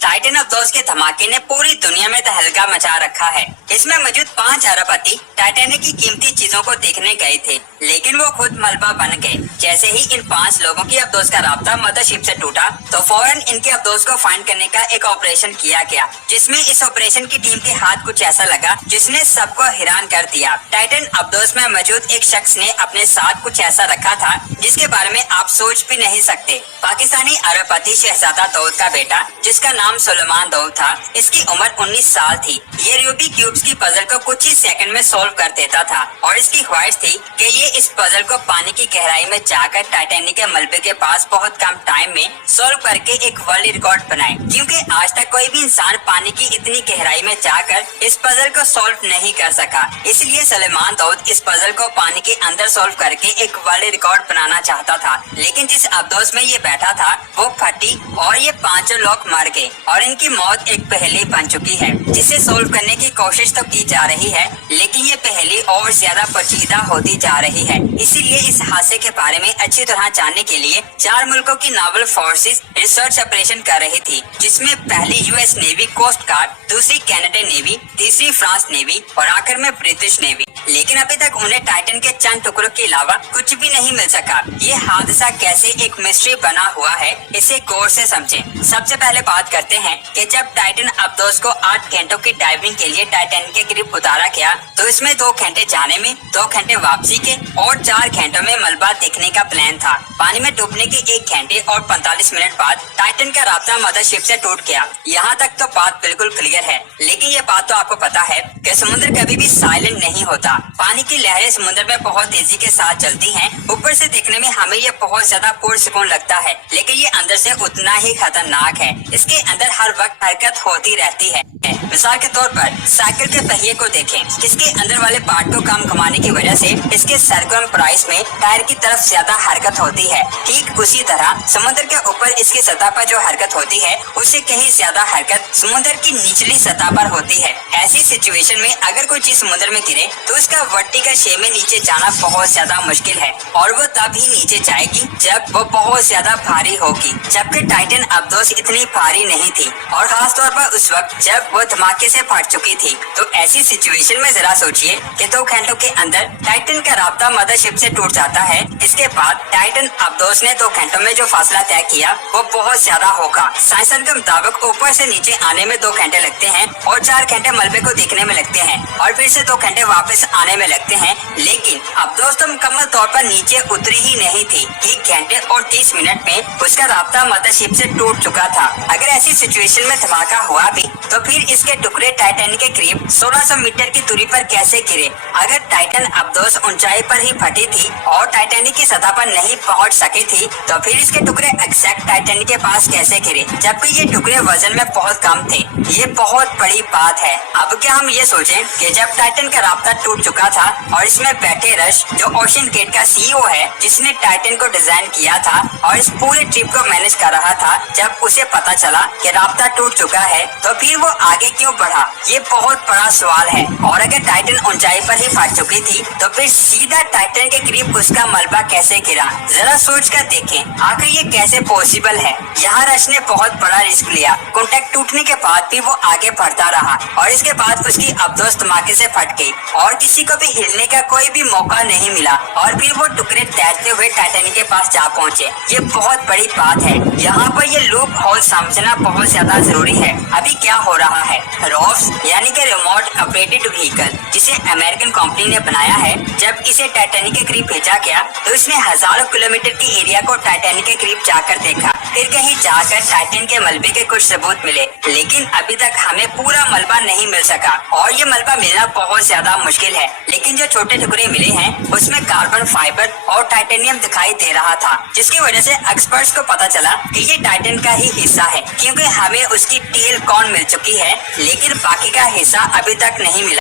Titan अफदौस के धमाके ने पूरी दुनिया में तहलका मचा रखा है। इसमें मौजूद 5 अरबपति टाइटैनिक की कीमती चीजों को देखने गए थे, लेकिन वो खुद मलबा बन गए। जैसे ही इन 5 लोगों की अफदौस का राब्ता मदरशिप से टूटा तो फौरन इनके अफदौस को फाइंड करने का एक ऑपरेशन किया गया, जिसमें इस ऑपरेशन की टीम के हाथ कुछ ऐसा लगा जिसने सबको हैरान कर दिया। टाइटन अफदौस में मौजूद एक शख्स ने अपने साथ कुछ ऐसा रखा था जिसके बारे में आप सोच भी नहीं सकते। पाकिस्तानी अरबपति शहजादा दाऊद का बेटा, जिसका नाम सुलेमान दाऊद था, इसकी उम्र 19 साल थी। ये रूबिक क्यूब्स की पजल को कुछ ही सेकंड में सॉल्व कर देता था और इसकी ख्वाहिश थी कि ये इस पजल को पानी की गहराई में जाकर टाइटैनिक के मलबे के पास बहुत कम टाइम में सॉल्व करके एक वर्ल्ड रिकॉर्ड बनाए, क्योंकि आज तक कोई भी इंसान पानी की इतनी गहराई में जाकर इस पजल को सॉल्व नहीं कर सका। इसलिए सुलेमान दाऊद इस पजल को पानी के अंदर सॉल्व करके एक वर्ल्ड रिकॉर्ड बनाना चाहता था, लेकिन जिस अफदौस में ये बैठा था वो फटी और ये 5 लोग मर गए और इनकी मौत एक पहेली बन चुकी है, जिसे सोल्व करने की कोशिश तो की जा रही है, लेकिन ये पहेली और ज्यादा पेचीदा होती जा रही है। इसीलिए इस हादसे के बारे में अच्छी तरह जानने के लिए 4 मुल्कों की नावल फोर्सेस रिसर्च ऑपरेशन कर रही थी, जिसमें पहली यूएस नेवी कोस्ट गार्ड, दूसरी कनाडा नेवी, तीसरी फ्रांस नेवी और आखिर में ब्रिटिश नेवी। लेकिन अभी तक उन्हें टाइटन के चंद टुकड़ों के अलावा कुछ भी नहीं मिल सका। ये हादसा कैसे एक मिस्ट्री बना हुआ है, इसे गौर से समझें। सबसे पहले बात करते हैं कि जब टाइटन अफदौस को 8 घंटों की डाइविंग के लिए टाइटैनिक के करीब उतारा गया तो इसमें 2 घंटे जाने में, 2 घंटे वापसी के और 4 घंटों में मलबा देखने का प्लान था। पानी में डूबने के 1 घंटे और 45 मिनट बाद टाइटन का राब्ता मदरशिप से टूट गया। यहाँ तक तो बात बिल्कुल क्लियर है, लेकिन ये बात तो आपको पता है कि समुद्र कभी भी साइलेंट नहीं होता। पानी की लहरें समुद्र में बहुत तेजी के साथ चलती हैं। ऊपर से देखने में हमें ये बहुत ज्यादा पुरसुकून लगता है, लेकिन ये अंदर से उतना ही खतरनाक है। इसके अंदर हर वक्त हरकत होती रहती है। मिसाल के तौर पर साइकिल के पहिए को देखें, इसके अंदर वाले पार्ट को कम घुमाने की वजह से इसके सर्कुलर प्राइस में टायर की तरफ ज्यादा हरकत होती है। ठीक उसी तरह समुद्र के ऊपर इसकी सतह पर जो हरकत होती है उससे कहीं ज्यादा हरकत समुद्र की निचली सतह पर होती है। ऐसी सिचुएशन में अगर कोई चीज समुद्र में गिरे तो उसका वर्टिकल शेप में नीचे जाना बहुत ज्यादा मुश्किल है, और वो तब ही नीचे जाएगी जब वो बहुत ज्यादा भारी होगी। जबकि टाइटन अफदौस इतनी भारी नहीं थी, और खास तौर पर उस वक्त जब वो धमाके से फट चुकी थी। तो ऐसी सिचुएशन में जरा सोचिए कि 2 घंटों के अंदर टाइटन का राब्ता मदरशिप से टूट जाता है। इसके बाद टाइटन अफदौस ने 2 घंटों में जो फासला तय किया वो बहुत ज्यादा होगा। साइंसदान के मुताबिक ऊपर से नीचे आने में 2 घंटे लगते हैं और 4 घंटे मलबे को देखने में लगते हैं और फिर से 2 घंटे वापस आने में लगते हैं। लेकिन अफदौस तो मुकम्मल तौर पर नीचे उतरी ही नहीं थी। 1 घंटे और 30 मिनट में उसका राब्ता मदरशिप से टूट चुका था। अगर ऐसी सिचुएशन में धमाका हुआ भी तो फिर इसके टुकड़े टाइटैनिक के करीब 1600 मीटर की दूरी पर कैसे गिरे? अगर टाइटन अफदौस ऊंचाई पर ही फटी थी और टाइटैनिक की सतह पर नहीं पहुंच सकी थी तो फिर इसके टुकड़े एग्जैक्ट टाइटैनिक के पास कैसे गिरे, जबकि ये टुकड़े वजन में बहुत कम थे? ये बहुत बड़ी बात है। अब क्या हम ये सोचें कि जब टाइटन का राब्ता टूट चुका था और इसमें बैठे रश, जो ओशन गेट का सीईओ है, जिसने टाइटन को डिजाइन किया था और इस पूरे ट्रिप को मैनेज कर रहा था, जब उसे पता चला कि राब्ता टूट चुका है तो फिर वो आगे क्यों बढ़ा? ये बहुत बड़ा सवाल है। और अगर टाइटन ऊंचाई पर ही फट चुकी थी तो फिर सीधा टाइटन के करीब उसका मलबा कैसे गिरा? जरा सोच कर देखें, आखिर ये कैसे पॉसिबल है? यहाँ रश ने बहुत बड़ा रिस्क लिया। कॉन्टैक्ट टूटने के बाद भी वो आगे बढ़ता रहा और इसके बाद उसकी अफदौस धमाके से फट गई और किसी को भी हिलने का कोई भी मौका नहीं मिला और फिर वो टुकड़े तैरते हुए टाइटैनिक के पास जा पहुँचे। ये बहुत बड़ी बात है। यहाँ पर ये लूप होल समझना बहुत ज्यादा जरूरी है। अभी क्या हो रहा है? रोव्स यानी कि रिमोट ऑपरेटेड व्हीकल, जिसे अमेरिकन कंपनी ने बनाया है, जब इसे टाइटैनिक के करीब भेजा गया तो इसने हजारों किलोमीटर की एरिया को टाइटैनिक के करीब जाकर देखा। फिर कहीं जाकर टाइटन के मलबे के कुछ सबूत मिले, लेकिन अभी तक हमें पूरा मलबा नहीं मिल सका और ये मलबा मिलना बहुत ज्यादा मुश्किल है। लेकिन जो छोटे टुकड़े मिले हैं उसमें कार्बन फाइबर और टाइटेनियम दिखाई दे रहा था, जिसकी वजह से एक्सपर्ट्स को पता चला कि ये टाइटन का ही हिस्सा है, क्योंकि हमें उसकी टेल कॉन मिल चुकी है, लेकिन बाकी का हिस्सा अभी तक नहीं मिला।